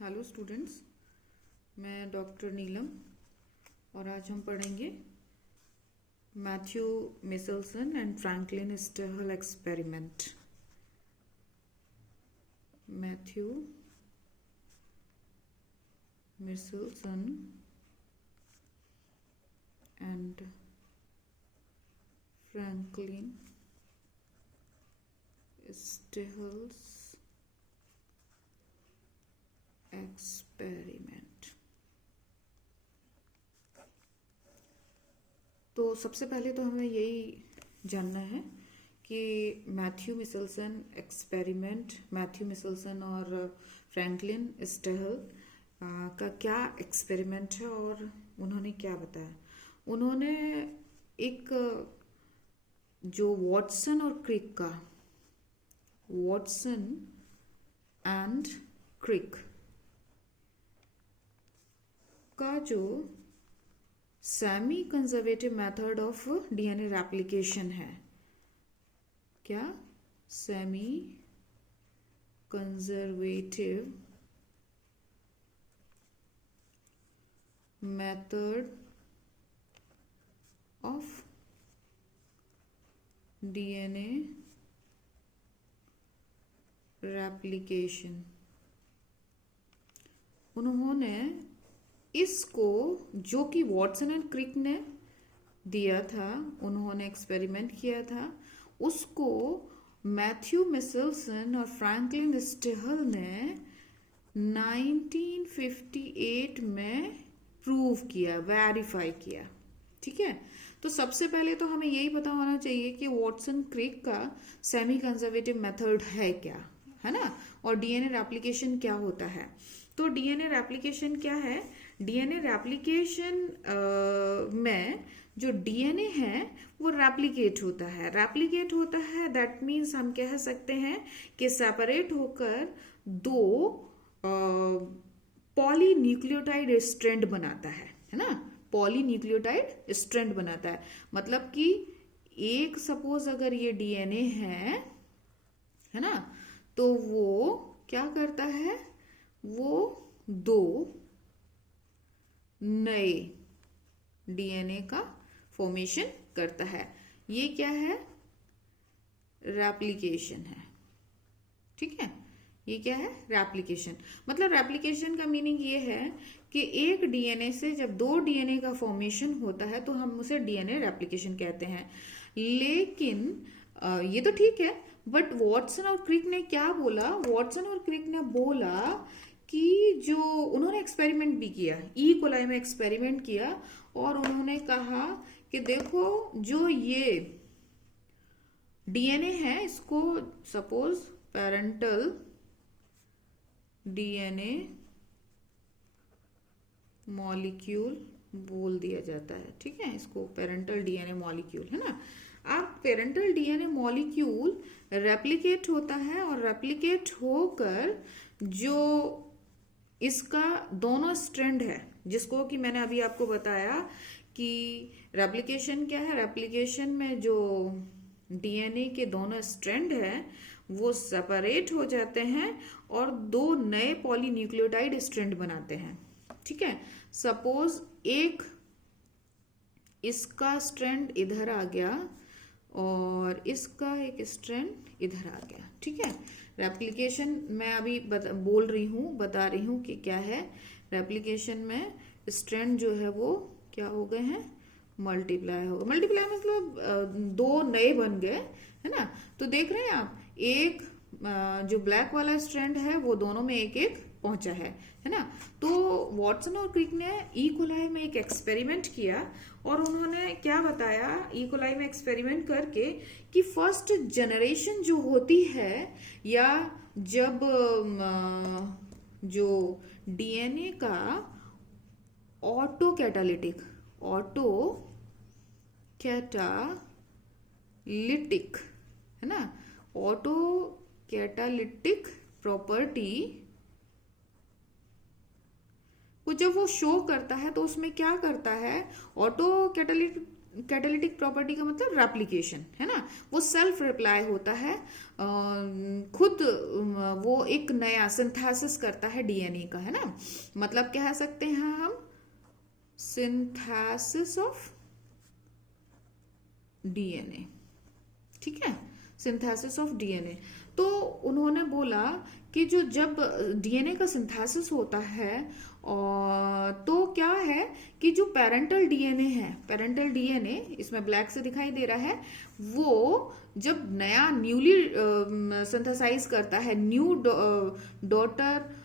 Hello students, मैं doctor Neelam और आज हम पढ़ेंगे Matthew Meselson and Franklin Stahl experiment. Matthew Meselson and Franklin Stahl's experiment. तो सबसे पहले तो हमें यही जानना है कि Matthew Meselson experiment, Matthew Meselson और फ्रैंकलिन स्टेहल का क्या एक्सपेरिमेंट है और उन्होंने क्या बताया। उन्होंने एक जो वॉटसन और क्रिक का, वॉटसन एंड क्रिक का जो semi conservative method of DNA replication है, क्या semi conservative method of DNA replication, उन्होंने इसको जो कि वॉटसन एंड क्रिक ने दिया था, उन्होंने एक्सपेरिमेंट किया था, उसको मैथ्यू मिचेल्सन और फ्रैंकलिन स्टेहल ने 1958 में प्रूव किया, वेरीफाई किया। ठीक है, तो सबसे पहले तो हमें यही पता होना चाहिए कि वॉटसन क्रिक का सेमी कंजर्वेटिव मेथड है क्या, है ना, और डीएनए रेप्लिकेशन क्या होता है। तो डीएनए रेप्लिकेशन क्या है? डीएनए रेप्लिकेशन में जो डीएनए है वो रेप्लिकेट होता है। रेप्लिकेट होता है दैट मीन्स हम कह सकते हैं कि सेपरेट होकर दो पॉलीन्यूक्लियोटाइड स्ट्रैंड बनाता है ना, पॉलीन्यूक्लियोटाइड स्ट्रैंड बनाता है। मतलब कि एक सपोज अगर ये डीएनए है ना, तो वो क्या करता है, वो दो नए डीएनए का फॉर्मेशन करता है। ये क्या है? रेप्लिकेशन है। ठीक है, ये क्या है? रेप्लिकेशन। मतलब रेप्लिकेशन का मीनिंग ये है कि एक डीएनए से जब दो डीएनए का फॉर्मेशन होता है तो हम उसे डीएनए रेप्लिकेशन कहते हैं। लेकिन ये तो ठीक है, बट वॉटसन और क्रिक ने क्या बोला? वॉटसन और क्रिक ने बोला कि जो उन्होंने एक्सपेरिमेंट भी किया, ई कोलाई में एक्सपेरिमेंट किया, और उन्होंने कहा कि देखो जो ये डीएनए है इसको सपोज पेरेंटल डीएनए मॉलिक्यूल बोल दिया जाता है। ठीक है, इसको पेरेंटल डीएनए मॉलिक्यूल, है ना। अब पेरेंटल डीएनए मॉलिक्यूल रेप्लिकेट होता है और रेप्लिकेट होकर जो इसका दोनों स्ट्रैंड है, जिसको कि मैंने अभी आपको बताया कि रेप्लिकेशन क्या है, रेप्लिकेशन में जो डीएनए के दोनों स्ट्रैंड है वो सेपरेट हो जाते हैं और दो नए पॉलीन्यूक्लियोटाइड स्ट्रैंड बनाते हैं। ठीक है, सपोज एक इसका स्ट्रैंड इधर आ गया और इसका एक स्ट्रैंड इधर आ गया। ठीक है, रेप्लिकेशन मैं अभी बता रही हूँ कि क्या है। रेप्लिकेशन में स्ट्रैंड जो है वो क्या हो गए हैं? मल्टीप्लाई हो गए। मल्टीप्लाई मतलब दो नए बन गए, है ना। तो देख रहे हैं आप, एक जो ब्लैक वाला स्ट्रैंड है वो दोनों में एक एक पहुंचा है ना। तो वॉटसन और क्रिक ने ई कोलाई में एक एक्सपेरिमेंट किया और उन्होंने क्या बताया ई कोलाई में एक्सपेरिमेंट करके कि फर्स्ट जनरेशन जो होती है, या जब जो डीएनए का ऑटो कैटालिटिक है ना, ऑटो कैटालिटिक प्रॉपर्टी को जब वो शो करता है तो उसमें क्या करता है, ऑटो कैटालिटिक कैटालिटिक प्रॉपर्टी का मतलब रेप्लिकेशन है ना, वो सेल्फ रिप्लाई होता है, खुद वो एक नया सिंथेसिस करता है डीएनए का, है ना। मतलब कह सकते हैं हम सिंथेसिस ऑफ डीएनए, ठीक है, सिंथेसिस ऑफ डीएनए। तो उन्होंने बोला कि जो जब डीएनए का सिंथेसिस होता है और तो क्या है कि जो पेरेंटल डीएनए है, पेरेंटल डीएनए इसमें ब्लैक से दिखाई दे रहा है, वो जब नया न्यूली सिंथेसाइज करता है, न्यू डॉटर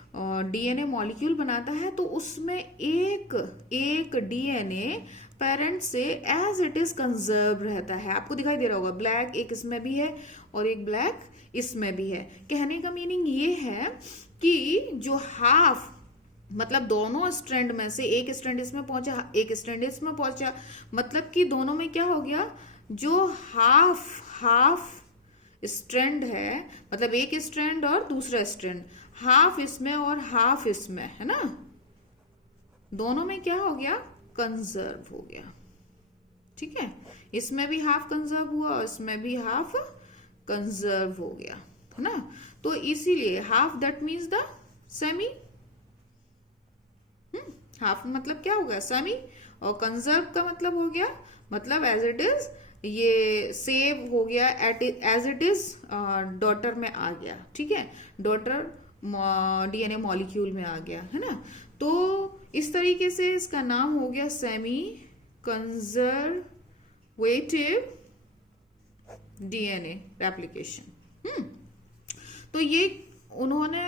डीएनए मॉलिक्यूल बनाता है, तो उसमें एक डीएनए पेरेंट से एज इट इज कंजर्व रहता है। आपको दिखाई दे रहा होगा ब्लैक एक इसमें भी है और एक ब्लैक इसमें भी है। कहने का मीनिंग ये है कि जो हाफ, मतलब दोनों स्ट्रैंड में से एक स्ट्रैंड इसमें पहुंचा, एक स्ट्रैंड इसमें पहुंचा, मतलब कि दोनों में क्या हो गया, जो हाफ स्ट्रैंड है, मतलब एक स्ट्रैंड और दूसरा स्ट्रैंड, हाफ इसमें और हाफ इसमें, है ना, दोनों में क्या हो गया, कंजर्व हो गया, ठीक है। इसमें भी हाफ कंजर्व हुआ और इसमें भी हाफ कंजर्व हो गया, है ना। तो इसीलिए half that means the semi, half मतलब क्या हो गया, सेमी, और कंजर्व का मतलब हो गया, मतलब एज इट इज, ये सेव हो गया एज इट इज डॉटर में आ गया, ठीक है, डॉटर डीएनए मॉलिक्यूल में आ गया, है ना। तो इस तरीके से इसका नाम हो गया सेमी कंजर्वेटिव डीएनए रेप्लिकेशन। तो ये उन्होंने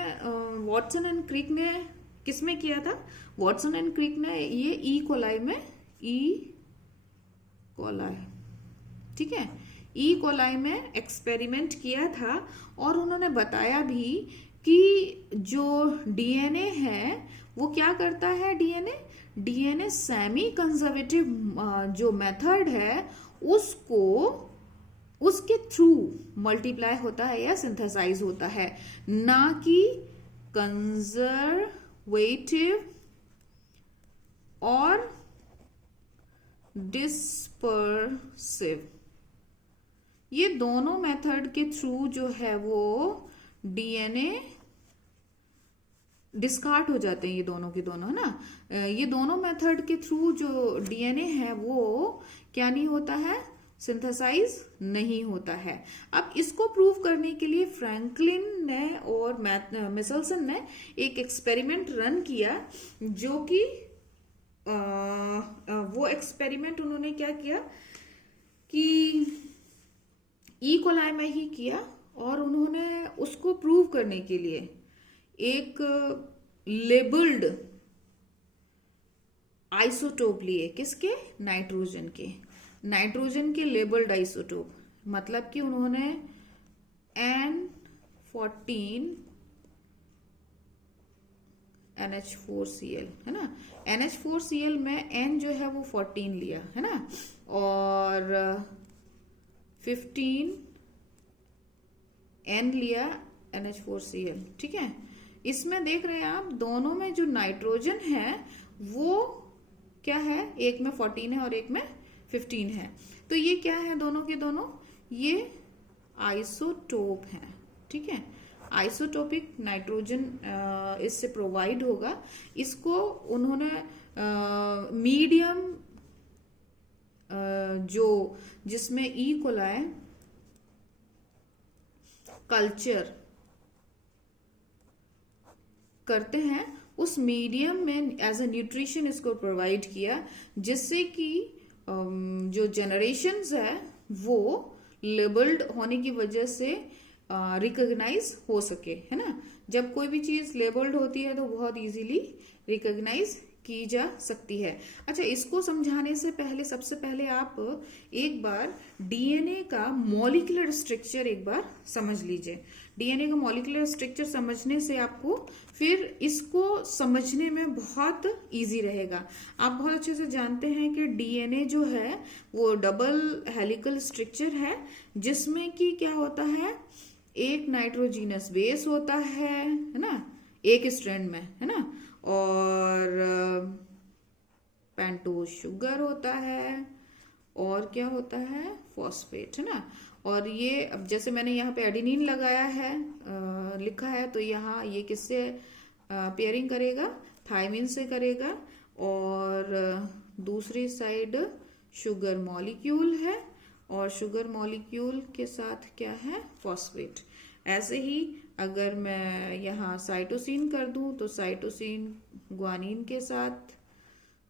वॉटसन एंड क्रिक ने किसमें किया था, वॉटसन एंड क्रिक ने ये ई कोलाई में, ई कोलाई, ठीक है, ई कोलाई में एक्सपेरिमेंट किया था, और उन्होंने बताया भी कि जो डीएनए है वो क्या करता है, डीएनए सेमी कंजर्वेटिव जो मेथड है उसको, उसके थ्रू मल्टीप्लाई होता है या सिंथेसाइज होता है, ना कि कंजर्वेटिव और डिस्पर्सिव। ये दोनों मेथड के थ्रू जो है वो डीएनए डिस्कार्ड हो जाते हैं, ये दोनों के दोनों, है ना। ये दोनों मेथड के थ्रू जो डीएनए है वो क्या नहीं होता है, सिंथेसाइज नहीं होता है। अब इसको प्रूव करने के लिए फ्रैंकलिन ने और मिचेल्सन ने एक एक्सपेरिमेंट रन किया, जो कि वो एक्सपेरिमेंट उन्होंने क्या किया कि ई कोलाई में ही किया, और उन्होंने उसको प्रूव करने के लिए एक लेबल्ड आइसोटोप लिए, किसके, नाइट्रोजन के लेबल्ड आइसोटोप, मतलब कि उन्होंने N14 NH4Cl, है ना, NH4Cl में N जो है वो 14 लिया, है ना, और 15 N लिया NH4Cl, ठीक है। इसमें देख रहे हैं आप, दोनों में जो नाइट्रोजन है वो क्या है, एक में 14 है और एक में 15 है। तो ये क्या है, दोनों के दोनों ये आइसोटोप है, ठीक है, आइसोटोपिक नाइट्रोजन इससे प्रोवाइड होगा। इसको उन्होंने मीडियम जो जिसमें ई कोलाई कल्चर करते हैं, उस मीडियम में एज ए न्यूट्रिशन इसको प्रोवाइड किया, जिससे कि जो जनरेशन्स है वो लेबल्ड होने की वजह से रिकॉग्नाइज हो सके, है ना। जब कोई भी चीज लेबल्ड होती है तो बहुत इजीली रिकॉग्नाइज की जा सकती है। अच्छा, इसको समझाने से पहले सबसे पहले आप एक बार डीएनए का मॉलिक्यूलर स्ट्रक्चर एक बार समझ लीजिए। डीएनए का मॉलिक्यूलर स्ट्रक्चर समझने से आपको फिर इसको समझने में बहुत इजी रहेगा। आप बहुत अच्छे से जानते हैं कि डीएनए जो है वो डबल हेलिकल स्ट्रक्चर है, जिसमें कि क्या होता है, एक नाइट्रोजीनस बेस होता है ना, एक स्ट्रैंड में, है ना, और पेंटोज शुगर होता है, और क्या होता है, फॉस्फेट, है ना। और ये अब जैसे मैंने यहाँ पे एडिनिन लगाया है, लिखा है, तो यहाँ ये किससे पेयरिंग करेगा, थायमिन से करेगा। और दूसरी साइड शुगर मॉलिक्यूल है और शुगर मॉलिक्यूल के साथ क्या है, फॉस्फेट। ऐसे ही अगर मैं यहाँ साइटोसिन कर दूं तो साइटोसिन ग्वानिन के साथ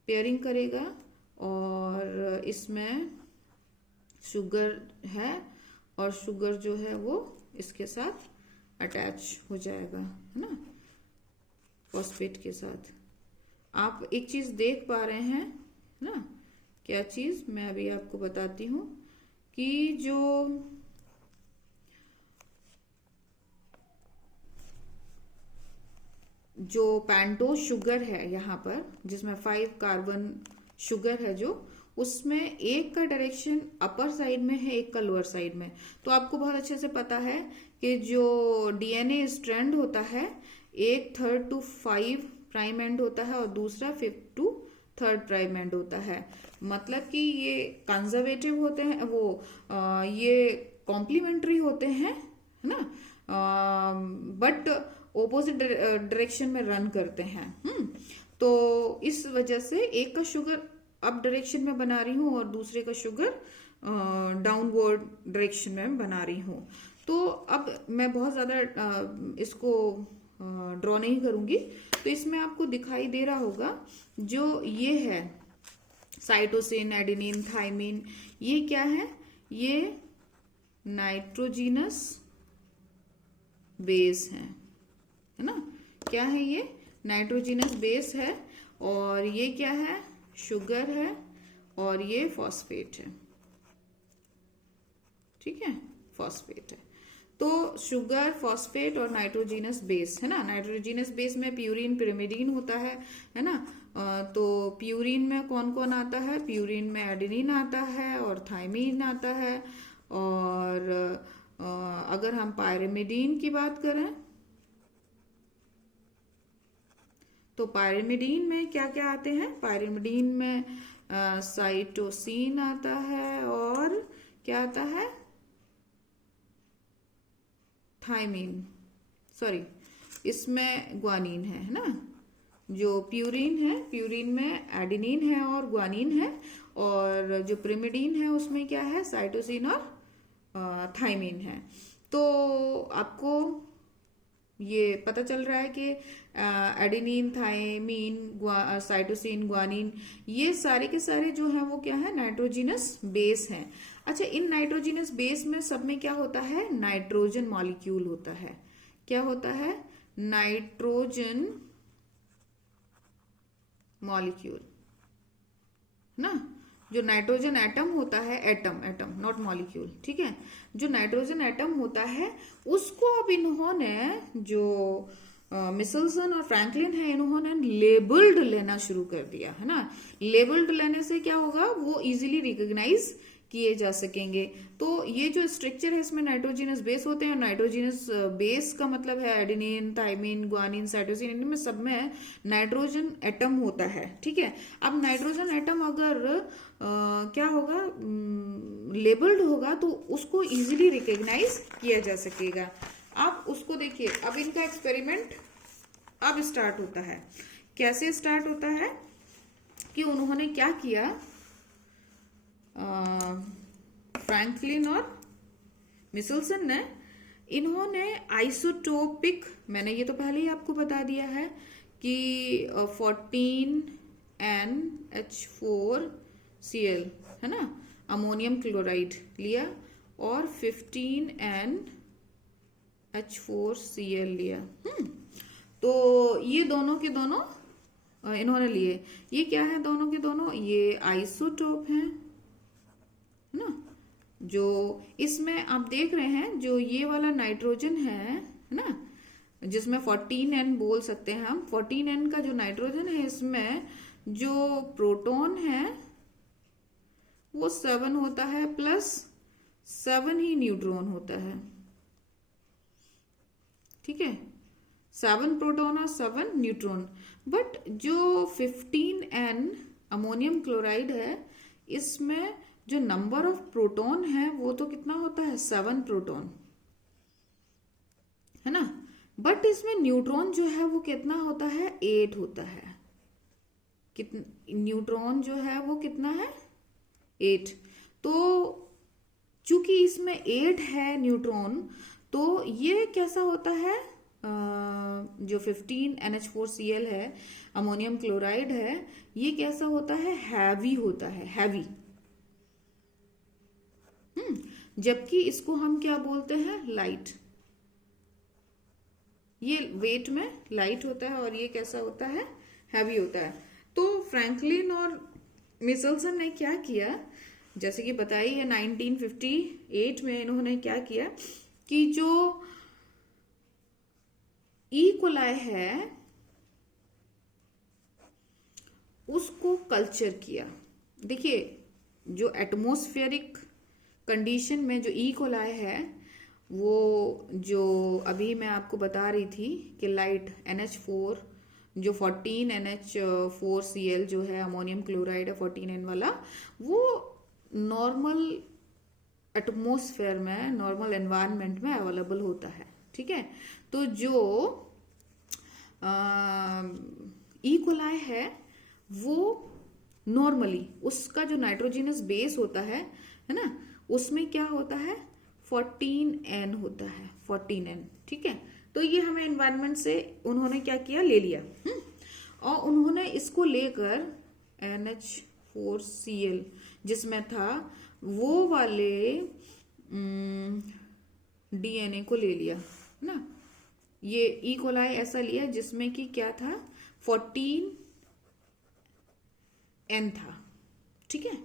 पेयरिंग करेगा और इसमें शुगर है और शुगर जो है वो इसके साथ अटैच हो जाएगा, है ना, फॉस्फेट के साथ। आप एक चीज देख पा रहे हैं ना, क्या चीज, मैं अभी आपको बताती हूं कि जो पेंटोज शुगर है यहाँ पर, जिसमें 5 कार्बन शुगर है, जो उसमें एक का डायरेक्शन अपर साइड में है, एक का लोअर साइड में। तो आपको बहुत अच्छे से पता है कि जो डीएनए स्ट्रैंड होता है, एक 3rd to 5 प्राइम एंड होता है और दूसरा 5th to 3rd prime and होता है। मतलब कि ये कंजर्वेटिव होते हैं, ये कॉम्प्लीमेंट्री होते हैं, है ना, बट ओपोजिट डायरेक्शन में रन करते हैं। तो इस वजह से एक का शुगर अप डायरेक्शन में बना रही हूँ और दूसरे का शुगर डाउनवर्ड डायरेक्शन में बना रही हूँ। तो अब मैं बहुत ज्यादा इसको ड्रॉ नहीं करूंगी। तो इसमें आपको दिखाई दे रहा होगा जो ये है साइटोसिन, एडेनिन, थायमिन, ये क्या है, ये नाइट्रोजिनस बेस है ना। क्या है ये, नाइट्रोजिनस बेस है और ये क्या है, शुगर है और ये फॉस्फेट है, ठीक है, फॉस्फेट है। तो शुगर, फॉस्फेट और नाइट्रोजिनस बेस, है ना। नाइट्रोजिनस बेस में प्यूरिन, पिरिमिडीन होता है ना। तो प्यूरिन में कौन कौन आता है, प्यूरिन में एडेनिन आता है और थायमिन आता है। और अगर हम पायरिमिडीन की बात करें तो पायरिमिडीन में क्या क्या आते हैं, पायरिमिडीन में साइटोसिन आता है और क्या आता है, थायमिन, सॉरी, इसमें ग्वानिन है ना। जो प्यूरिन है, प्यूरिन में एडेनिन है और ग्वानिन है, और जो पिरिमिडीन है उसमें क्या है, साइटोसिन और थायमिन है। तो आपको ये पता चल रहा है कि एडेनिन, थायमिन, साइटोसिन, ग्वानिन, ये सारे के सारे जो है वो क्या है, नाइट्रोजिनस बेस हैं। अच्छा, इन नाइट्रोजिनस बेस में सब में क्या होता है, नाइट्रोजन मॉलिक्यूल होता है। क्या होता है, नाइट्रोजन मॉलिक्यूल ना। जो नाइट्रोजन एटम होता है, एटम नॉट मॉलिक्यूल, ठीक है, जो नाइट्रोजन एटम होता है उसको अब इन्होंने, जो मिचेल्सन और फ्रैंकलिन है, इन्होंने लेबल्ड लेना शुरू कर दिया, है ना। लेबल्ड लेने से क्या होगा, वो इजीली रिकॉग्नाइज किए जा सकेंगे। तो ये जो स्ट्रक्चर है इसमें नाइट्रोजिनस बेस होते हैं। नाइट्रोजिनस बेस का मतलब है एडेनिन, थायमिन, ग्वानिन, साइटोसिन, इनमें सब में नाइट्रोजन एटम होता है, ठीक है। अब नाइट्रोजन एटम अगर क्या होगा, लेबल्ड होगा तो उसको इजीली रिकॉग्नाइज किया जा सकेगा। आप उसको देखिए, अब इनका एक्सपेरिमेंट अब स्टार्ट होता है। कैसे स्टार्ट होता है कि उन्होंने क्या किया, फ्रैंकलिन और मिचेल्सन ने, इन्होंने आइसोटोपिक, मैंने ये तो पहले ही आपको बता दिया है कि 14NH4Cl, है ना, अमोनियम क्लोराइड लिया और 15NH4Cl लिया। तो ये दोनों के दोनों इन्होंने लिए। ये क्या है, दोनों के दोनों ये आइसोटोप हैं, है ना। जो इसमें आप देख रहे हैं, जो ये वाला नाइट्रोजन है ना, जिसमें 14N बोल सकते हैं हम, 14N का जो नाइट्रोजन है, इसमें जो प्रोटॉन है वो 7 होता है, प्लस 7 ही न्यूट्रॉन होता है, ठीक है, 7 प्रोटॉन और 7 न्यूट्रॉन। बट जो 15N अमोनियम क्लोराइड है, इसमें जो नंबर ऑफ प्रोटॉन है वो तो कितना होता है 7 प्रोटॉन, है ना, बट इसमें न्यूट्रॉन जो है वो कितना होता है 8 होता है। न्यूट्रॉन जो है वो कितना है 8। तो चूंकि इसमें 8 है न्यूट्रॉन, तो ये कैसा होता है, जो 15 NH4Cl है, अमोनियम क्लोराइड है, ये कैसा होता है हैवी होता है, हैवी। जबकि इसको हम क्या बोलते हैं लाइट। ये वेट में लाइट होता है और ये कैसा होता है हैवी होता है। तो फ्रैंकलिन और मिचेल्सन ने क्या किया, जैसे कि बताई है 1958 में इन्होंने क्या किया कि जो ई कोलाई है उसको कल्चर किया। देखिए जो एटमॉस्फेरिक कंडीशन में जो ई कोलाई है, वो जो अभी मैं आपको बता रही थी कि लाइट NH4 जो 14 NH4Cl जो है अमोनियम क्लोराइड है 14N वाला, वो नॉर्मल एटमॉस्फेयर में, नॉर्मल एनवायरनमेंट में अवेलेबल होता है, ठीक है। तो जो ई कोलाई है वो नॉर्मली उसका जो नाइट्रोजिनस बेस होता है ना, उसमें क्या होता है 14N होता है, 14N, ठीक है। तो ये हमें एनवायरनमेंट से उन्होंने क्या किया, ले लिया, और उन्होंने इसको लेकर NH4Cl जिसमें था वो वाले DNA को ले लिया, है ना। ये ई कोलाई ऐसा लिया जिसमें कि क्या था 14N था, ठीक है।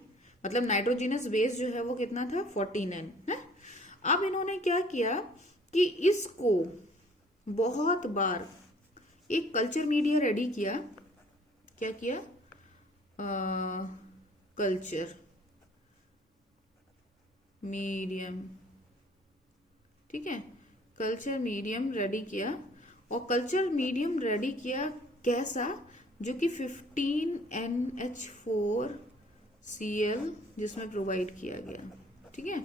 मतलब नाइट्रोजिनस बेस जो है वो कितना था 14N है। अब इन्होंने क्या किया कि इसको बहुत बार एक कल्चर मीडिया रेडी किया। क्या किया, कल्चर मीडियम, ठीक है, कल्चर मीडियम रेडी किया। और कल्चर मीडियम रेडी किया कैसा, जो कि 15NH4Cl जिसमें प्रोवाइड किया गया, ठीक है।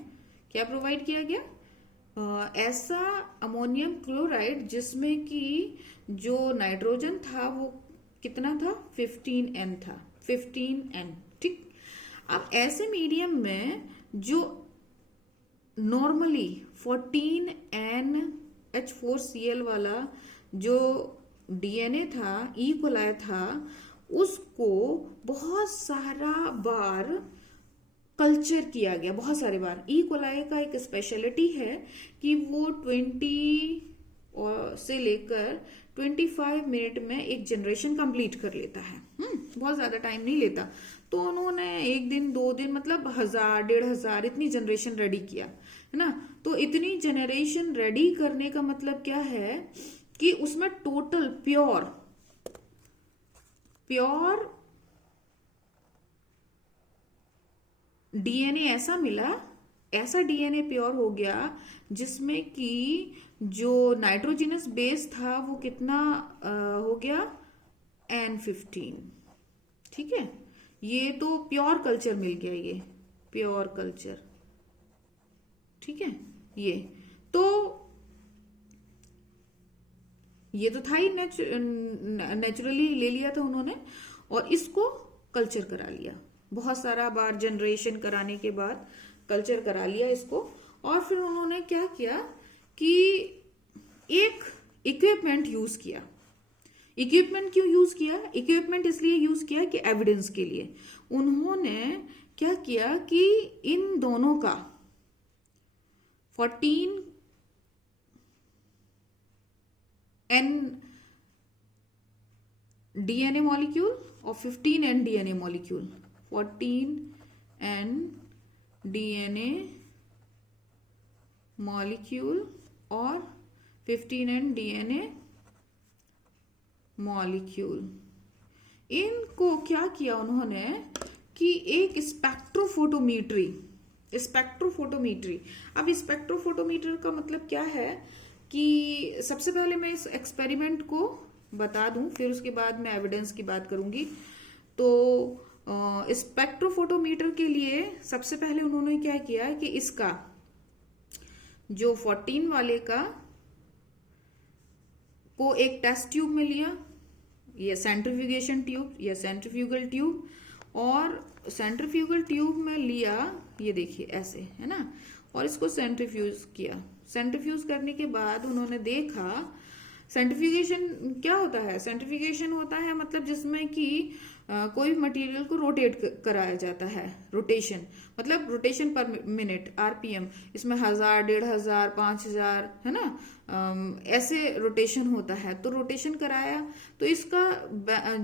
क्या प्रोवाइड किया गया, ऐसा अमोनियम क्लोराइड जिसमें कि जो नाइट्रोजन था वो कितना था 15N था, 15N, ठीक। अब ऐसे मीडियम में जो नॉर्मली 14NH4Cl वाला जो DNA था, ई कोलाई था, उसको बहुत सारा बार कल्चर किया गया, बहुत सारे बार। ई कोलाई का एक स्पेशलिटी है कि वो 20 से लेकर 25 मिनट में एक जनरेशन कंप्लीट कर लेता है, बहुत ज्यादा टाइम नहीं लेता। तो उन्होंने एक दिन 2 दिन मतलब 1000 1500 इतनी जनरेशन रेडी किया, है ना। तो इतनी जनरेशन रेडी करने का मतलब क्या है कि उसमें टोटल प्योर DNA ऐसा मिला, ऐसा DNA प्योर हो गया जिसमें कि जो नाइट्रोजिनस बेस था वो कितना हो गया N15, ठीक है। ये तो प्योर कल्चर मिल गया, ये प्योर कल्चर, ठीक है। ये तो था ही, नेचुरली ले लिया था उन्होंने और इसको कल्चर करा लिया। बहुत सारा बार जनरेशन कराने के बाद कल्चर करा लिया इसको। और फिर उन्होंने क्या किया कि एक इक्विपमेंट यूज किया। इक्विपमेंट क्यों यूज किया, इक्विपमेंट इसलिए यूज किया कि एविडेंस के लिए। उन्होंने क्या किया कि इन दोनों का 14N DNA मॉलिक्यूल और 15N DNA molecule, 14N DNA molecule और 15N DNA मॉलिक्यूल, इनको क्या किया उन्होंने कि एक स्पेक्ट्रोफोटोमीट्री। अब स्पेक्ट्रोफोटोमीटर का मतलब क्या है कि सबसे पहले मैं इस एक्सपेरिमेंट को बता दूं, फिर उसके बाद मैं एविडेंस की बात करूंगी। तो स्पेक्ट्रोफोटोमीटर के लिए सबसे पहले उन्होंने क्या किया कि इसका जो 14 वाले का को एक टेस्ट ट्यूब में लिया, ये सेंट्रीफ्यूगेशन ट्यूब या सेंट्रीफ्यूगल ट्यूब, और सेंट्रीफ्यूगल ट्यूब में लिया, ये देखिए ऐसे है ना, और इसको सेंट्रीफ्यूज किया। सेंट्रीफ्यूज करने के बाद उन्होंने देखा, सेंट्रीफ्यूगेशन क्या होता है? सेंट्रीफ्यूगेशन होता है मतलब जिसमें कि कोई मटेरियल को रोटेट कराया जाता है। रोटेशन मतलब रोटेशन पर मिनट, आरपीएम, इसमें 1000, 1500, 5000 है ना, ऐसे रोटेशन होता है। तो रोटेशन कराया तो इसका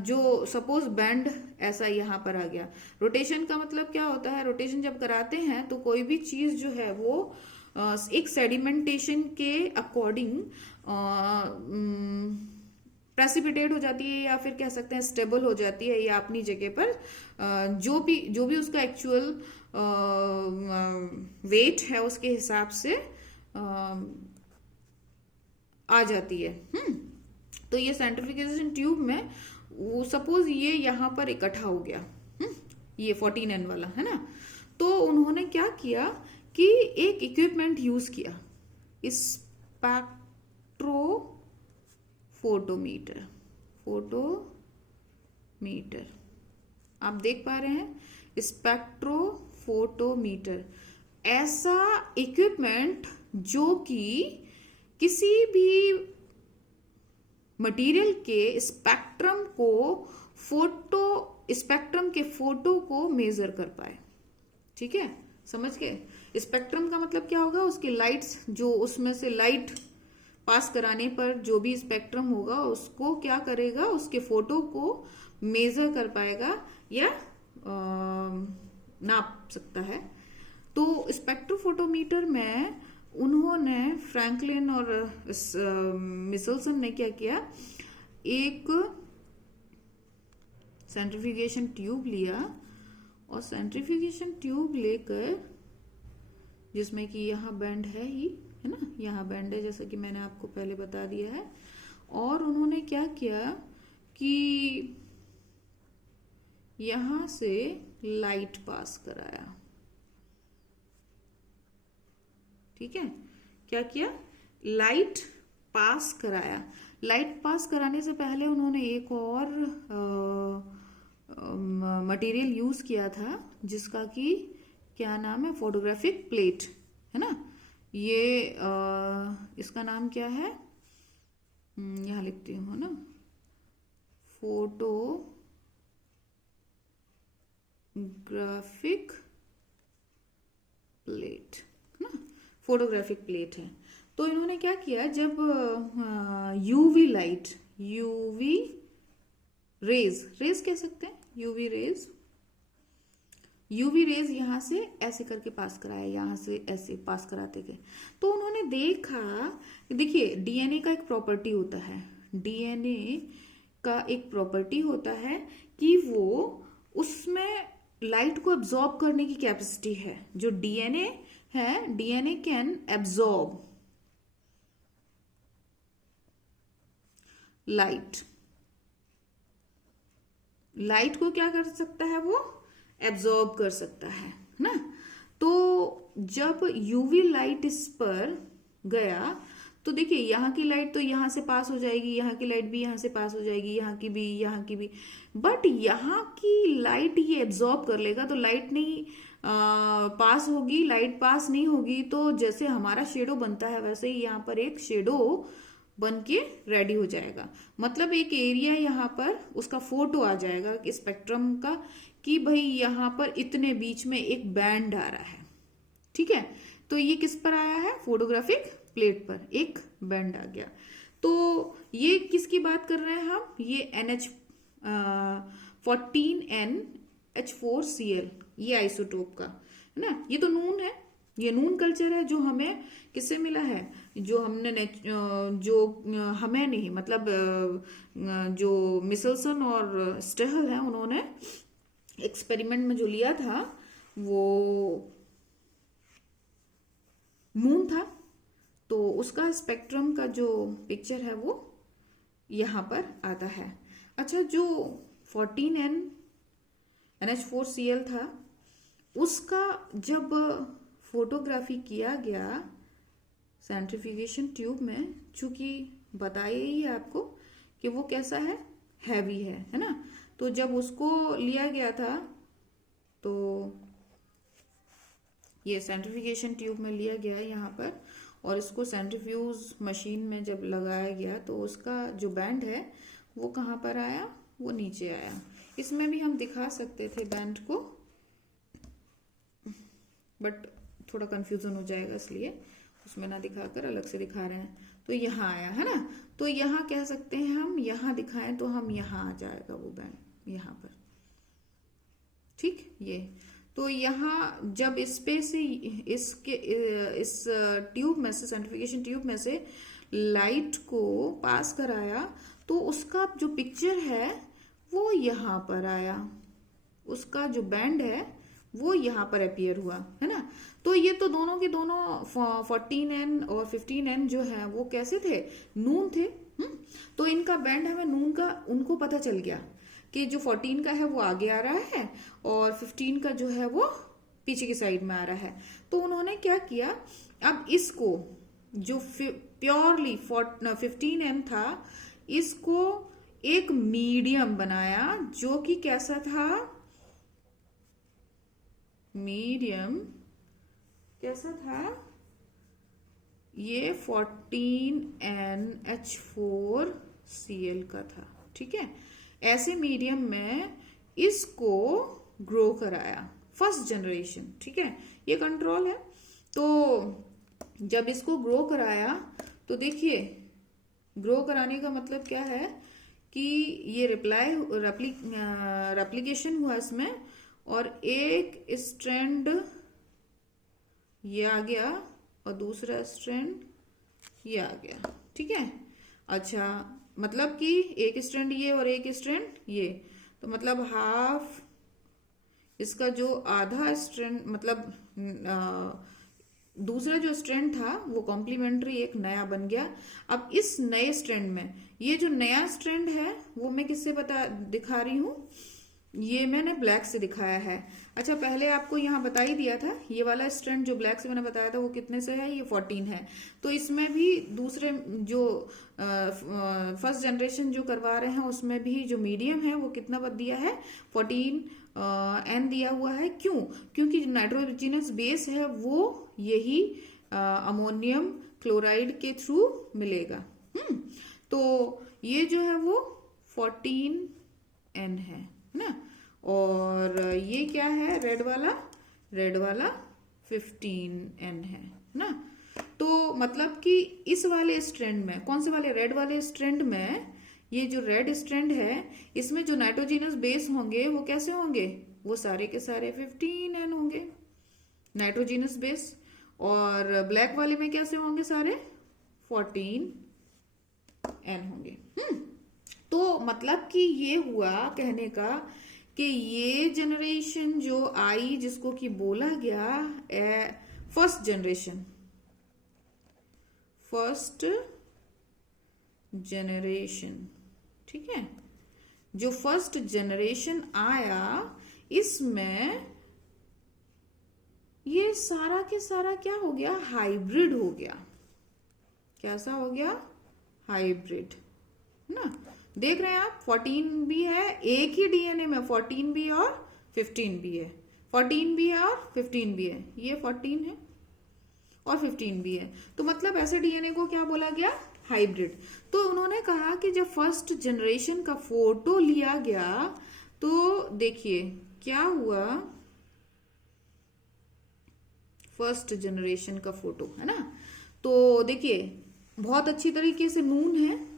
जो सपोज बैंड ऐसा यहाँ पर आ गया। रोटेशन का मतलब क्या होता है? रोटेशन जब कराते हैं तो कोई भी चीज जो है वो एक सेडिमेंटेशन के अकॉर्डिंग प्रेसिपिटेट हो जाती है, या फिर कह सकते हैं स्टेबल हो जाती है, या अपनी जगह पर जो भी उसका एक्चुअल वेट है उसके हिसाब से आ जाती है। तो ये सेंट्रीफ्यूगेशन ट्यूब में वो सपोज ये यहाँ पर इकट्ठा हो गया, ये 14N वाला है ना, तो उन्होंने क्या किया कि एक इक्विपमेंट यूज किया, स्पेक्ट्रोफोटोमीटर। फोटोमीटर आप देख पा रहे हैं, स्पेक्ट्रोफोटोमीटर, ऐसा इक्विपमेंट जो कि किसी भी मटेरियल के स्पेक्ट्रम के फोटो को मेजर कर पाए। ठीक है, समझ गए? स्पेक्ट्रम का मतलब क्या होगा? उसकी लाइट्स, जो उसमें से लाइट पास कराने पर जो भी स्पेक्ट्रम होगा उसको क्या करेगा, उसके फोटो को मेजर कर पाएगा या नाप सकता है। तो स्पेक्ट्रोफोटोमीटर में उन्होंने, फ्रैंकलिन और मिचेल्सन ने क्या किया, एक सेंट्रीफ्यूगेशन ट्यूब लिया, और सेंट्रीफ्यूगेशन ट्यूब लेकर, जिसमें कि यहाँ बैंड है ही है ना, यहाँ बैंड है जैसा कि मैंने आपको पहले बता दिया है, और उन्होंने क्या किया कि यहां से लाइट पास कराया। ठीक है, क्या किया? लाइट पास कराया। लाइट पास कराने से पहले उन्होंने एक और मटेरियल यूज किया था जिसका कि क्या नाम है? फोटोग्राफिक प्लेट है ना। ये इसका नाम क्या है? यहां लिखती हूँ ना, फोटोग्राफिक प्लेट है ना, फोटोग्राफिक प्लेट है। तो इन्होंने क्या किया, जब यूवी लाइट, यूवी रेज कह सकते हैं, यूवी रेज यहां से ऐसे करके पास कराया, यहां से ऐसे पास कराते गए। तो उन्होंने देखा, देखिए डीएनए का एक प्रॉपर्टी होता है, डीएनए का एक प्रॉपर्टी होता है कि वो, उसमें लाइट को एब्जॉर्ब करने की कैपेसिटी है। जो डीएनए है, डीएनए कैन एब्जॉर्ब लाइट को क्या कर सकता है? वो एब्जॉर्ब कर सकता है ना। तो जब यूवी लाइट इस पर गया तो देखिए यहाँ की लाइट तो यहाँ से पास हो जाएगी, यहाँ की लाइट भी यहाँ से पास हो जाएगी, यहाँ की भी, बट यहाँ की लाइट ये एब्जॉर्ब कर लेगा, तो लाइट नहीं पास होगी, लाइट पास नहीं होगी, तो जैसे हमारा शेडो बनता है वैसे ही यहाँ पर एक शेडो बन के रेडी हो जाएगा। मतलब एक एरिया यहाँ पर उसका फोटो आ जाएगा स्पेक्ट्रम का, कि भाई यहाँ पर इतने बीच में एक बैंड आ रहा है। ठीक है, तो ये किस पर आया है? फोटोग्राफिक प्लेट पर एक बैंड आ गया। तो ये किसकी बात कर रहे हैं हम? ये NH14NH4Cl, ये आइसोटोप का है ना। ये तो नून है, ये नून कल्चर है जो हमें किससे मिला है? जो हमने जो हमें नहीं, मतलब जो मिचेल्सन और स्टेहल है उन्होंने एक्सपेरिमेंट में जो लिया था वो मून था। तो उसका स्पेक्ट्रम का जो पिक्चर है वो यहाँ पर आता है। अच्छा, जो 14N NH4Cl था, उसका जब फोटोग्राफी किया गया सेंट्रीफ्यूगेशन ट्यूब में, चूंकि बताया ही है आपको कि वो कैसा है, हैवी है ना। तो जब उसको लिया गया था तो ये सेंट्रीफ्यूगेशन ट्यूब में लिया गया यहाँ पर, और इसको सेंट्रीफ्यूज मशीन में जब लगाया गया तो उसका जो बैंड है वो कहाँ पर आया, वो नीचे आया। इसमें भी हम दिखा सकते थे बैंड को, बट थोड़ा कंफ्यूजन हो जाएगा इसलिए उसमें ना दिखाकर अलग से दिखा रहे हैं। तो यहाँ आया है ना, तो यहाँ कह सकते हैं हम, यहाँ दिखाएं तो हम यहाँ आ जाएगा वो बैंड यहाँ पर, ठीक। ये तो यहाँ जब इस पे से इस ट्यूब में से, सेंट्रीफ्यूगेशन ट्यूब में से लाइट को पास कराया तो उसका जो पिक्चर है वो यहाँ पर आया, उसका जो बैंड है वो यहाँ पर अपीयर हुआ, है ना। तो ये तो दोनों के दोनों 14N और 15N जो है वो कैसे थे, नून थे। तो इनका बैंड हमें नून का उनको पता चल गया कि जो 14 का है वो आगे आ रहा है और 15 का जो है वो पीछे की साइड में आ रहा है। तो उन्होंने क्या किया, अब इसको जो प्योरली 15N था, इसको एक मीडियम बनाया जो कि कैसा था, मीडियम कैसा था, ये 14NH4Cl का था, ठीक है। ऐसे मीडियम में इसको ग्रो कराया, फर्स्ट जनरेशन, ठीक है, ये कंट्रोल है। तो जब इसको ग्रो कराया तो देखिए, ग्रो कराने का मतलब क्या है कि ये रेप्लिकेशन हुआ इसमें, और एक स्ट्रैंड ये आ गया और दूसरा स्ट्रैंड ये आ गया, ठीक है। अच्छा, मतलब कि एक स्ट्रैंड ये और एक स्ट्रैंड ये, तो मतलब हाफ इसका जो आधा स्ट्रैंड, मतलब दूसरा जो स्ट्रैंड था वो कॉम्प्लीमेंट्री एक नया बन गया। अब इस नए स्ट्रैंड में ये जो नया स्ट्रैंड है वो मैं किससे दिखा रही हूं, ये मैंने ब्लैक से दिखाया है। अच्छा, पहले आपको यहाँ बता ही दिया था, ये वाला स्ट्रैंड जो ब्लैक से मैंने बताया था वो कितने से है, ये 14 है। तो इसमें भी दूसरे जो फर्स्ट जनरेशन जो करवा रहे हैं उसमें भी जो मीडियम है वो कितना दिया है, 14N दिया हुआ है। क्यों? क्योंकि जो नाइट्रोजनस बेस है वो यही अमोनियम क्लोराइड के थ्रू मिलेगा। तो ये जो है वो 14N है ना, और ये क्या है, रेड वाला 15N है ना। तो मतलब कि इस वाले स्ट्रैंड में, कौन से वाले, रेड वाले स्ट्रैंड में, ये जो रेड स्ट्रैंड है इसमें जो नाइट्रोजनस बेस होंगे वो कैसे होंगे, वो सारे के सारे 15N होंगे नाइट्रोजनस बेस, और ब्लैक वाले में कैसे होंगे, सारे 14N होंगे। तो मतलब कि ये हुआ कहने का कि ये जनरेशन जो आई, जिसको कि बोला गया फर्स्ट जनरेशन, ठीक है, जो फर्स्ट जनरेशन आया इसमें ये सारा के सारा क्या हो गया, हाइब्रिड हो गया। कैसा हो गया, हाइब्रिड, है ना। देख रहे हैं आप, 14 भी है, एक ही डीएनए में 14 भी और 15 भी है, 14 भी है और 15 भी है, ये 14 है और 15 भी है। तो मतलब ऐसे डीएनए को क्या बोला गया, हाइब्रिड। तो उन्होंने कहा कि जब फर्स्ट जनरेशन का फोटो लिया गया तो देखिए क्या हुआ, फर्स्ट जनरेशन का फोटो है ना। तो देखिए बहुत अच्छी तरीके से नून है,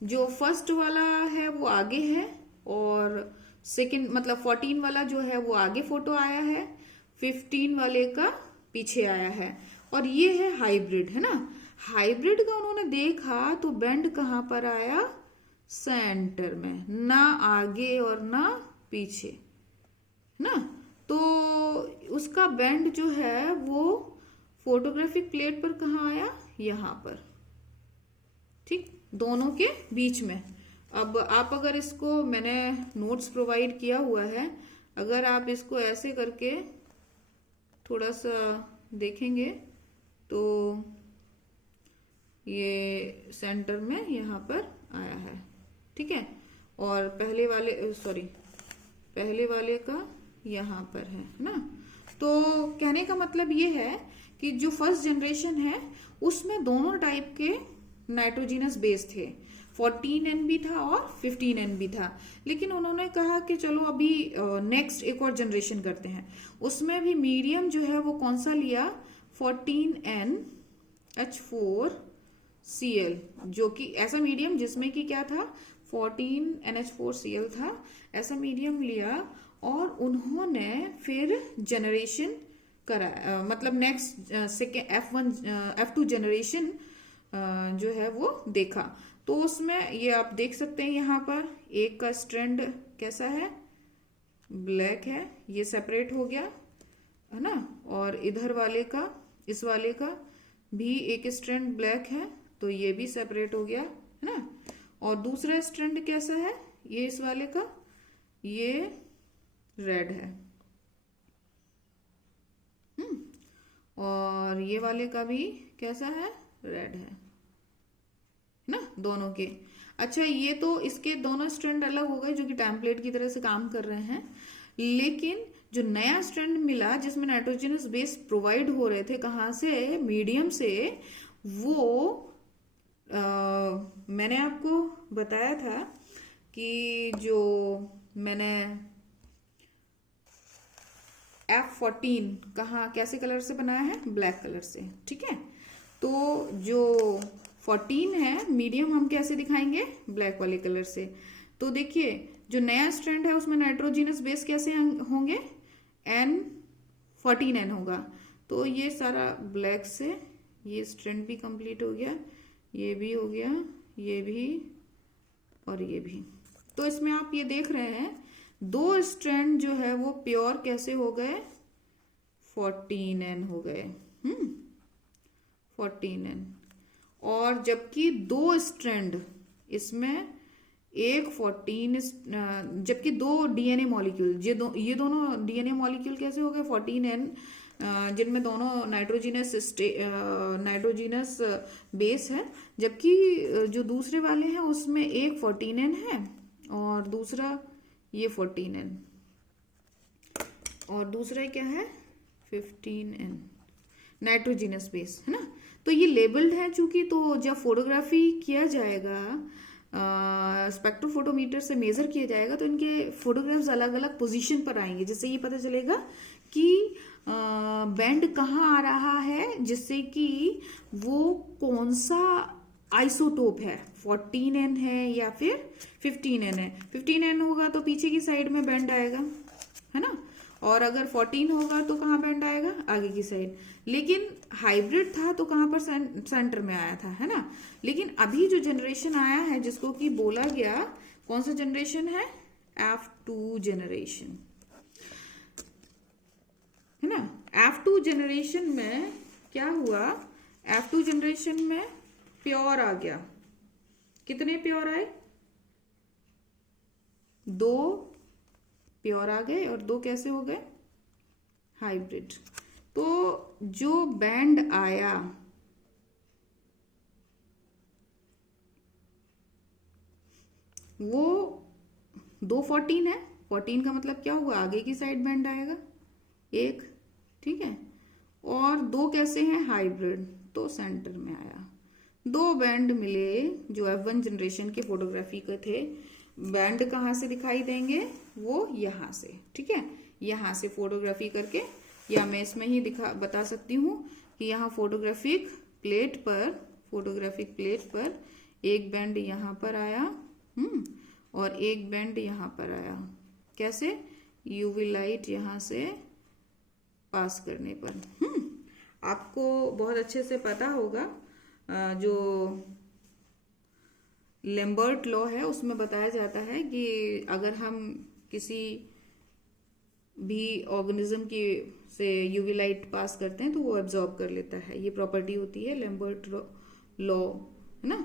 जो फर्स्ट वाला है वो आगे है और सेकंड मतलब 14 वाला जो है वो आगे फोटो आया है, 15 वाले का पीछे आया है, और ये है हाइब्रिड, है ना। हाइब्रिड का उन्होंने देखा तो बैंड कहाँ पर आया, सेंटर में, ना आगे और ना पीछे ना। तो उसका बैंड जो है वो फोटोग्राफिक प्लेट पर कहाँ आया, यहाँ पर, ठीक, दोनों के बीच में। अब आप अगर इसको, मैंने नोट्स प्रोवाइड किया हुआ है, अगर आप इसको ऐसे करके थोड़ा सा देखेंगे तो ये सेंटर में यहाँ पर आया है, ठीक है। और पहले वाले का यहाँ पर है ना। तो कहने का मतलब ये है कि जो फर्स्ट जनरेशन है उसमें दोनों टाइप के नाइट्रोजिनस बेस थे, 14N भी था और 15N भी था। लेकिन उन्होंने कहा कि चलो अभी नेक्स्ट एक और जनरेशन करते हैं, उसमें भी मीडियम जो है वो कौन सा लिया, 14NH4Cl, जो कि ऐसा मीडियम जिसमें कि क्या था, 14NH4Cl था, ऐसा मीडियम लिया। और उन्होंने फिर जनरेशन करा, मतलब नेक्स्ट सेकेंड F2 जनरेशन जो है वो देखा। तो उसमें ये आप देख सकते हैं, यहाँ पर एक का स्ट्रैंड कैसा है, ब्लैक है, ये सेपरेट हो गया है ना। और इधर वाले का, इस वाले का भी एक स्ट्रैंड ब्लैक है, तो ये भी सेपरेट हो गया है ना। और दूसरा स्ट्रैंड कैसा है, ये इस वाले का, ये रेड है। और ये वाले का भी कैसा है, रेड है ना, दोनों के। अच्छा, ये तो इसके दोनों स्ट्रैंड अलग हो गए जो कि टेम्पलेट की तरह से काम कर रहे हैं। लेकिन जो नया स्ट्रैंड मिला जिसमें नाइट्रोजनस बेस प्रोवाइड हो रहे थे, कहाँ से, मीडियम से, वो मैंने आपको बताया था कि जो मैंने F14 कहाँ कैसे कलर से बनाया है, ब्लैक कलर से, ठीक है। तो जो 14 है मीडियम हम कैसे दिखाएंगे, ब्लैक वाले कलर से। तो देखिए जो नया स्ट्रैंड है उसमें नाइट्रोजिनस बेस कैसे होंगे, N14N होगा। तो ये सारा ब्लैक से, ये स्ट्रैंड भी कंप्लीट हो गया, ये भी हो गया, ये भी और ये भी। तो इसमें आप ये देख रहे हैं दो स्ट्रैंड जो है वो प्योर कैसे हो गए, 14N हो गए, 14N। और जबकि दो स्ट्रैंड इसमें एक 14, जबकि दो डीएनए मॉलिक्यूल, ये दोनों डीएनए मॉलिक्यूल कैसे हो गए 14N, जिनमें दोनों नाइट्रोजिनस बेस है। जबकि जो दूसरे वाले हैं उसमें एक 14N है और दूसरा ये 14N, और दूसरा क्या है 15N, नाइट्रोजिनस बेस है ना। तो ये लेबल्ड है चूंकि, तो जब फोटोग्राफी किया जाएगा, स्पेक्ट्रोफोटोमीटर से मेजर किया जाएगा, तो इनके फोटोग्राफ्स अलग अलग पोजीशन पर आएंगे, जिससे ये पता चलेगा कि बैंड कहाँ आ रहा है, जिससे कि वो कौन सा आइसोटोप है, 14N है या फिर 15N है। 15N होगा तो पीछे की साइड में बैंड आएगा है ना, और अगर 14 होगा तो कहाँ बैंड आएगा, आगे की साइड। लेकिन हाइब्रिड था तो कहाँ पर, सेंटर में आया था है ना। लेकिन अभी जो जनरेशन आया है जिसको कि बोला गया, कौन सा जनरेशन है, F2 जनरेशन है ना। F2 जनरेशन में क्या हुआ, F2 जनरेशन में प्योर आ गया। कितने प्योर आए, दो प्योर आ गए और दो कैसे हो गए, हाइब्रिड। तो जो बैंड आया वो दो 14 है, 14 का मतलब क्या हुआ, आगे की साइड बैंड आएगा एक, ठीक है। और दो कैसे हैं, हाइब्रिड, तो सेंटर में आया। दो बैंड मिले जो F1 जनरेशन के फोटोग्राफी के थे। बैंड कहाँ से दिखाई देंगे, वो यहाँ से, ठीक है। यहाँ से फोटोग्राफी करके, या मैं इसमें ही बता सकती हूँ कि यहाँ फोटोग्राफिक प्लेट पर एक बैंड यहाँ पर आया, और एक बैंड यहाँ पर आया। कैसे, यूवी लाइट यहाँ से पास करने पर। आपको बहुत अच्छे से पता होगा, जो लैम्बर्ट लॉ है उसमें बताया जाता है कि अगर हम किसी भी ऑर्गेनिज्म की से यूवी लाइट पास करते हैं तो वो एब्जॉर्ब कर लेता है। ये प्रॉपर्टी होती है लैम्बर्ट लॉ है ना।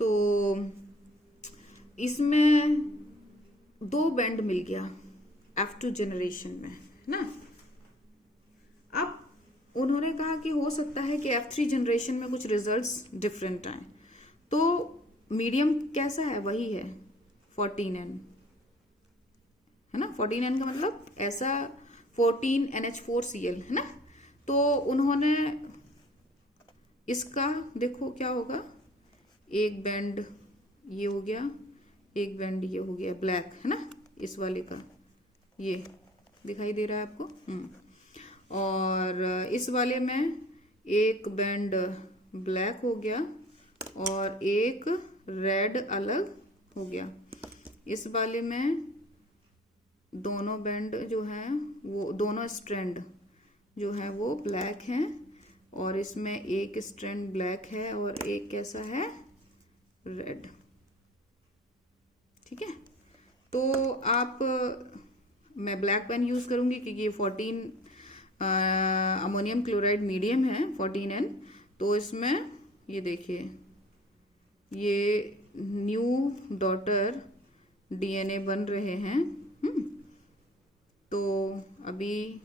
तो इसमें दो बैंड मिल गया, F2 जनरेशन में, है ना। अब उन्होंने कहा कि हो सकता है कि F3 जनरेशन में कुछ रिजल्ट्स डिफरेंट आए, तो मीडियम कैसा है, वही है 14N, है ना। 14N का मतलब ऐसा 14NH4Cl, है ना। तो उन्होंने इसका देखो क्या होगा, एक बैंड ये हो गया, एक बैंड ये हो गया ब्लैक, है ना, इस वाले का ये दिखाई दे रहा है आपको। और इस वाले में एक बैंड ब्लैक हो गया और एक रेड अलग हो गया। इस वाले में दोनों बैंड जो है वो, दोनों स्ट्रैंड जो है वो ब्लैक हैं, और इसमें एक स्ट्रैंड ब्लैक है और एक कैसा है, रेड। ठीक है, तो आप, मैं ब्लैक पेन यूज करूंगी क्योंकि ये 14 अमोनियम क्लोराइड मीडियम है 14N। तो इसमें ये देखिए, ये न्यू डॉटर डीएनए बन रहे हैं। तो अभी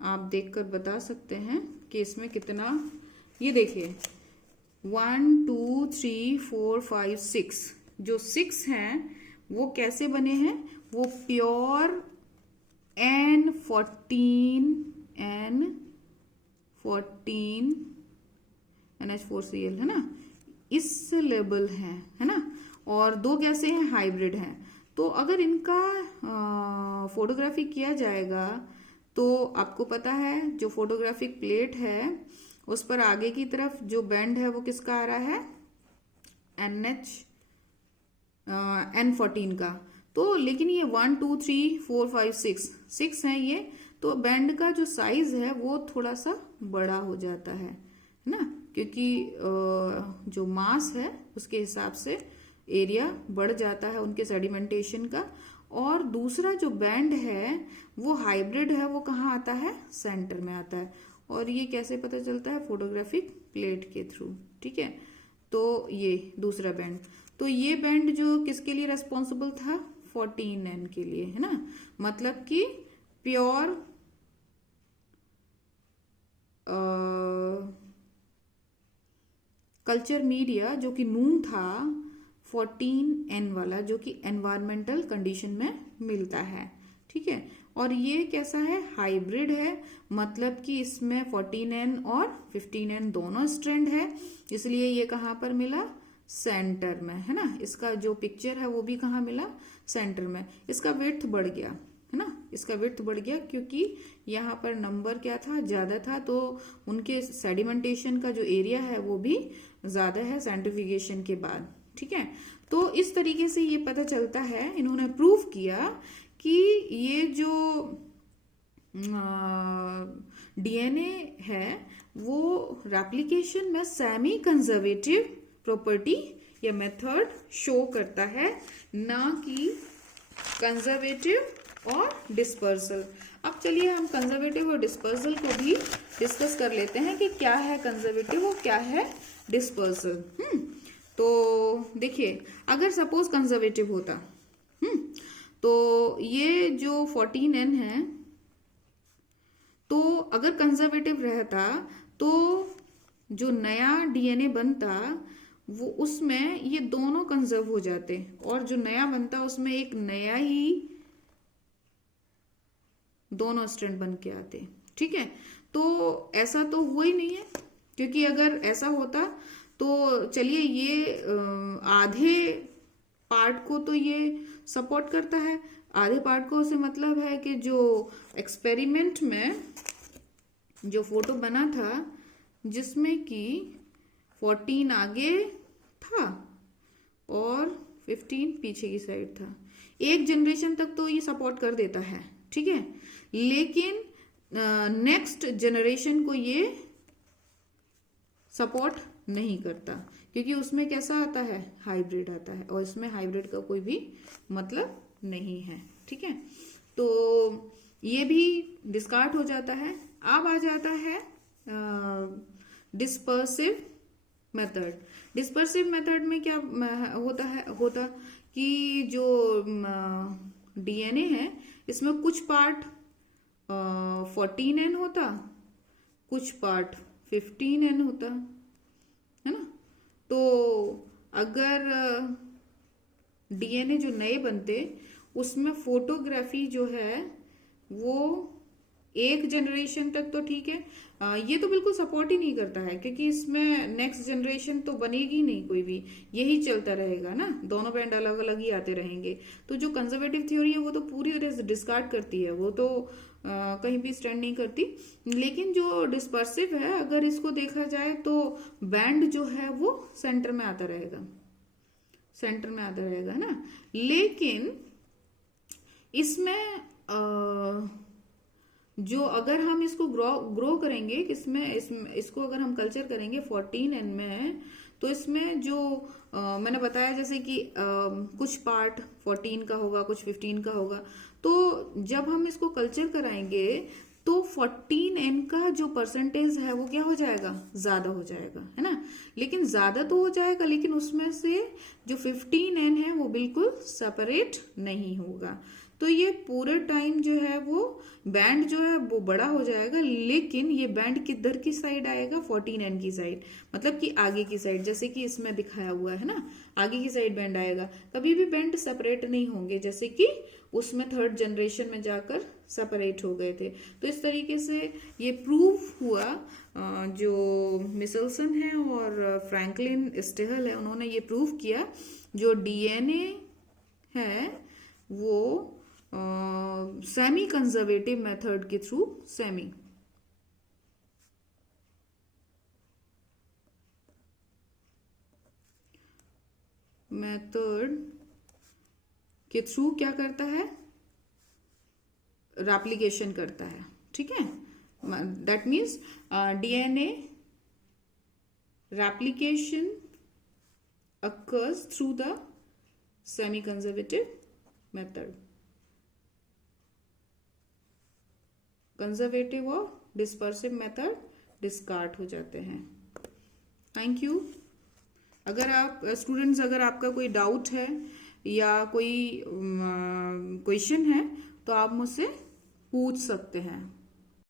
आप देखकर बता सकते हैं कि इसमें कितना, ये देखिए 1 2 3 4 5 6, जो 6 हैं वो कैसे बने हैं, वो प्योर N14 NH4Cl, है ना, इस लेबल है ना। और दो कैसे हैं, हाइब्रिड हैं। तो अगर इनका फोटोग्राफी किया जाएगा तो आपको पता है जो फोटोग्राफिक प्लेट है उस पर आगे की तरफ जो बैंड है वो किसका आ रहा है, N14 का। तो लेकिन ये 1 2 3 4 5 6 है ये, तो बैंड का जो साइज है वो थोड़ा सा बड़ा हो जाता है ना, क्योंकि जो मास है उसके हिसाब से एरिया बढ़ जाता है उनके सेडिमेंटेशन का। और दूसरा जो बैंड है वो हाइब्रिड है, वो कहाँ आता है, सेंटर में आता है। और ये कैसे पता चलता है, फोटोग्राफिक प्लेट के थ्रू। ठीक है, तो ये दूसरा बैंड, तो ये बैंड जो किसके लिए रेस्पॉन्सिबल था, 14N के लिए, है ना। मतलब कि प्योर कल्चर मीडिया जो कि नून था 14N वाला, जो कि एनवायरमेंटल कंडीशन में मिलता है। ठीक है, और ये कैसा है, हाइब्रिड है, मतलब कि इसमें 14N और 15N दोनों स्ट्रैंड है, इसलिए ये कहाँ पर मिला, सेंटर में, है ना। इसका जो पिक्चर है वो भी कहाँ मिला, सेंटर में। इसका विड्थ बढ़ गया, है ना, इसका विड्थ बढ़ गया क्योंकि यहाँ पर नंबर क्या था, ज्यादा था, तो उनके सेडिमेंटेशन का जो एरिया है वो भी ज्यादा है सेंट्रीफ्यूगेशन के बाद। ठीक है, तो इस तरीके से ये पता चलता है, इन्होंने प्रूव किया कि ये जो डीएनए है वो रेप्लिकेशन में सेमी कंजर्वेटिव प्रॉपर्टी या मेथड शो करता है, ना कि कंजर्वेटिव और डिस्पर्सल। अब चलिए हम कंजर्वेटिव और डिस्पर्सल को भी डिस्कस कर लेते हैं कि क्या है कंजर्वेटिव और क्या है डिस्पर्सल। तो देखिए, अगर सपोज कंजर्वेटिव होता, तो ये जो 14N है, तो अगर कंजर्वेटिव रहता तो जो नया डीएनए बनता वो उसमें ये दोनों कंजर्व हो जाते, और जो नया बनता उसमें एक नया ही दोनों स्ट्रैंड बन के आते। ठीक है, तो ऐसा तो हुआ ही नहीं है, क्योंकि अगर ऐसा होता तो चलिए ये आधे पार्ट को तो ये सपोर्ट करता है, आधे पार्ट को से मतलब है कि जो एक्सपेरिमेंट में जो फोटो बना था जिसमें कि 14 आगे था और 15 पीछे की साइड था, एक जनरेशन तक तो ये सपोर्ट कर देता है। ठीक है, लेकिन नेक्स्ट जनरेशन को ये सपोर्ट नहीं करता, क्योंकि उसमें कैसा आता है, हाइब्रिड आता है, और इसमें हाइब्रिड का कोई भी मतलब नहीं है। ठीक है, तो ये भी डिस्कार्ड हो जाता है। अब आ जाता है डिस्पर्सिव मेथड। डिस्पर्सिव मेथड में क्या होता कि जो डीएनए है, इसमें कुछ पार्ट 14N होता, कुछ पार्ट 15N होता, है ना। तो अगर डीएनए जो नए बनते उसमें फोटोग्राफी जो है वो एक जनरेशन तक तो ठीक है, ये तो बिल्कुल सपोर्ट ही नहीं करता है, क्योंकि इसमें नेक्स्ट जनरेशन तो बनेगी नहीं कोई भी, यही चलता रहेगा ना, दोनों बैंड अलग अलग ही आते रहेंगे। तो जो कंजर्वेटिव थ्योरी है वो तो पूरी डिस्कार्ड करती है, वो तो कहीं भी स्टैंड नहीं करती। लेकिन जो डिस्पर्सिव है, अगर इसको देखा जाए तो बैंड जो है वो सेंटर में आता रहेगा, सेंटर में आता रहेगा, है ना। लेकिन इसमें जो अगर हम इसको ग्रो करेंगे, इसको अगर हम कल्चर करेंगे 14N में, तो इसमें जो मैंने बताया जैसे कि कुछ पार्ट 14 का होगा, कुछ 15 का होगा, तो जब हम इसको कल्चर कराएंगे तो 14N का जो परसेंटेज है वो क्या हो जाएगा, ज्यादा हो जाएगा, है ना। लेकिन ज्यादा तो हो जाएगा, लेकिन उसमें से जो 15N है वो बिल्कुल सेपरेट नहीं होगा। तो ये पूरे टाइम जो है वो बैंड जो है वो बड़ा हो जाएगा, लेकिन ये बैंड किधर की साइड आएगा, 14N की साइड, मतलब कि आगे की साइड, जैसे कि इसमें दिखाया हुआ है ना, आगे की साइड बैंड आएगा। कभी भी बैंड सेपरेट नहीं होंगे, जैसे कि उसमें थर्ड जनरेशन में जाकर सेपरेट हो गए थे। तो इस तरीके से ये प्रूव हुआ, जो मिचेल्सन है और फ्रैंकलिन स्टेहल है, उन्होंने ये प्रूव किया जो डीएनए है वो सेमी कंजर्वेटिव मेथड के थ्रू, सेमी मेथड के थ्रू क्या करता है, रेप्लिकेशन करता है, ठीक है। That means DNA replication occurs through the semi conservative method। Conservative और डिस्पर्सिव मेथड डिस्कार्ड हो जाते हैं। Thank you. अगर आप स्टूडेंट्स, अगर आपका कोई डाउट है या कोई क्वेश्चन है तो आप मुझसे पूछ सकते हैं।